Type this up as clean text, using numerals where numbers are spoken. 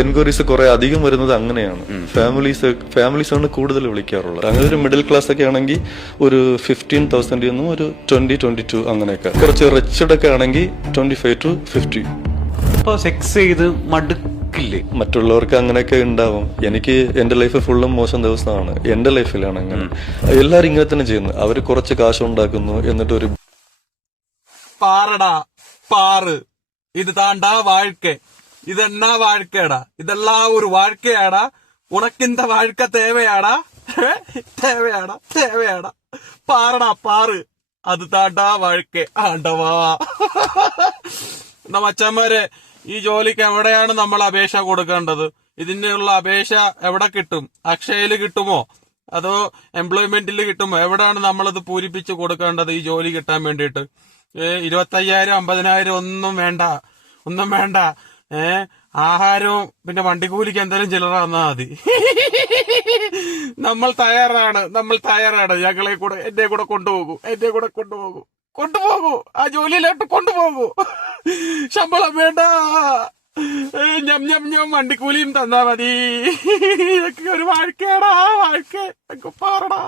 Enquiries കുറെ അധികം വരുന്നത് അങ്ങനെയാണ്. ഫാമിലീസാണ് കൂടുതൽ വിളിക്കാറുള്ളത്. അങ്ങനെ ഒരു മിഡിൽ ക്ലാസ് ഒക്കെ ആണെങ്കിൽ ഒരു 15,000 നിന്നും ഒരു 20-22 അങ്ങനെയൊക്കെ. കുറച്ച് റിച്ചഡ് ഒക്കെ ആണെങ്കിൽ 25 to 50. ഇപ്പൊ സെക്സ് ചെയ്ത് മടുക്കില്ലേ? മറ്റുള്ളവർക്ക് അങ്ങനെയൊക്കെ ഉണ്ടാവും. എനിക്ക് എന്റെ ലൈഫ് ഫുള്ളും മോശം ദിവസമാണ്. എന്റെ ലൈഫിലാണ് അങ്ങനെ. എല്ലാരും ഇങ്ങനെ തന്നെ ചെയ്യുന്നത്. അവര് കുറച്ച് കാശ് ഉണ്ടാക്കുന്നു, എന്നിട്ട് ഒരു പാറടാ പാറ്, ഇത് താണ്ടാ വാഴ്ക്കേ, ഇതെന്നാ വാഴ്ക്കേടാ, ഇതെല്ലാം ഒരു വാഴ്ക്കയാടാ, ഉണക്കിന്ത വാഴ്ക്ക തേവയാടാ, തേവയാടാ, പാറടാ പാറ്, അത് താണ്ടാ വാഴ്ക്കേ ആണ്ടവാ. എന്നാ മച്ചന്മാരെ, ഈ ജോലിക്ക് എവിടെയാണ് നമ്മൾ അപേക്ഷ കൊടുക്കേണ്ടത്? ഇതിനുള്ള അപേക്ഷ എവിടെ കിട്ടും? അക്ഷയയിൽ കിട്ടുമോ അതോ എംപ്ലോയ്മെന്റിൽ കിട്ടുമോ? എവിടെയാണ് നമ്മളിത് പൂരിപ്പിച്ച് കൊടുക്കേണ്ടത് ഈ ജോലി കിട്ടാൻ വേണ്ടിയിട്ട്? 25,000 50,000 ഒന്നും വേണ്ട. ആഹാരവും പിന്നെ വണ്ടിക്കൂലിക്ക് എന്തെങ്കിലും ചില്ലറ തന്നാ മതി. നമ്മൾ തയ്യാറാണ്. ഞങ്ങളെ കൂടെ എന്നെ കൂടെ കൊണ്ടുപോകൂ, ആ ജോലിയിലോട്ട് കൊണ്ടുപോകൂ. ശമ്പളം വേണ്ട, ഞാൻ വണ്ടിക്കൂലിയും തന്നാ മതി. ഇതൊക്കെ ഒരു വാഴ്ക്കയാടാ, വാഴ്ക്ക പാറടാ.